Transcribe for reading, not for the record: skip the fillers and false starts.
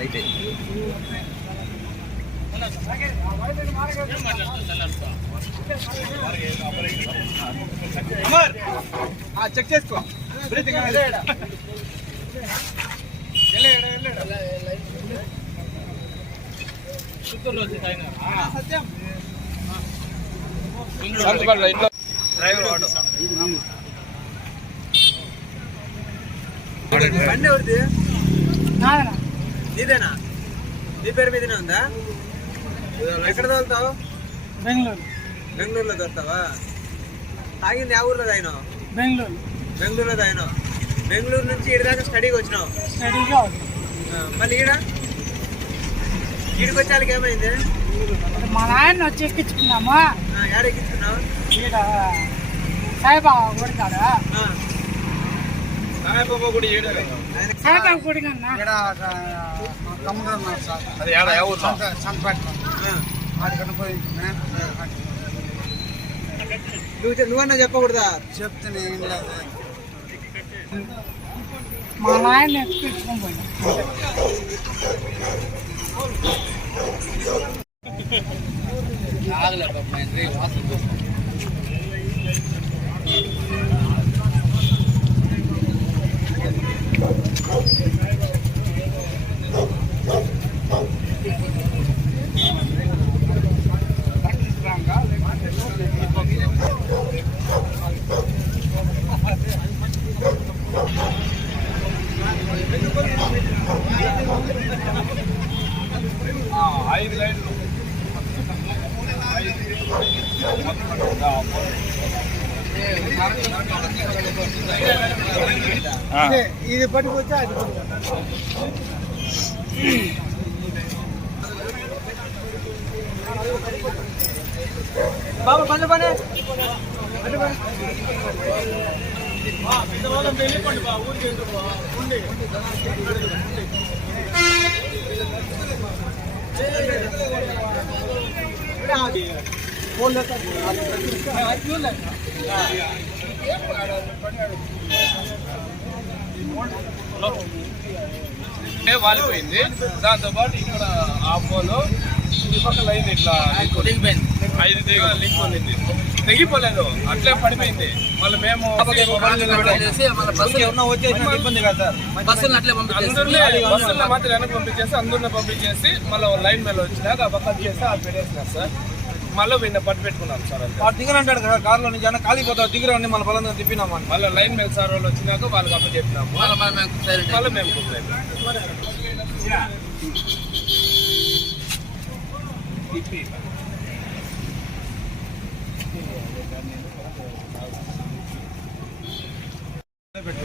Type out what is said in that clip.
అయితే చెక్ చేసుకో బండి ఎవరిది? నీదేనా? నీ పేరు మీదనే ఉందా? ఎక్కడ తోలుతావు? బెంగళూరులో తోలుతావా? తాగింది ఆ ఊర్లో తాగినావు? బెంగళూరులో తాగినావు. బెంగళూరు నుంచి ఈడ దాకా స్టడీకి వచ్చినావు. మళ్ళీ ఈడికి వచ్చేకి ఏమైంది? మా నాయన వచ్చి ఎక్కించుకున్నాము. ఏడ ఎక్కించుకున్నావు? సాయిబాబా గుడి కాడ. సాయిబాబా గుడి సాయిబాబా గుడి కన్నా నువ్వన్నా చెప్పకూడదా? చెప్తాను. మా నాయన ఎక్కించుకుని పోయినా. ఇది పట్టుకొచ్చా అది బాబా పని పని వాలిపోయింది. దాంతో పాటు ఇక్కడ ఆ పోలో ఈ పక్క లైన్ ఇట్లా 5 తీగల లింక్ ఉంది. తెగిపోలేదు, అట్లే పడిపోయింది. మళ్ళీ మేము ఇబ్బంది కదా సార్. బస్సుల్లో మాత్రం వెనక్కి పంపించేసి అందరిని పంపించేసి మళ్ళీ లైన్ మీద వచ్చినాక ఆ పక్క చేసి అది పెట్టేసినారు సార్. మళ్ళీ వీళ్ళని పట్టు పెట్టుకున్నాం సార్. దిగరంటాడు కదా కార్లో నుంచి అన్న కాలిపోతావు దిగరండి మళ్ళీ పొలం తిప్పినామని. మళ్ళీ లైన్ మీద సార్ వాళ్ళు వచ్చినాక వాళ్ళకి అప్ప చెప్పినాము. మళ్ళీ మేము కుప్పలేదు. పెట్టు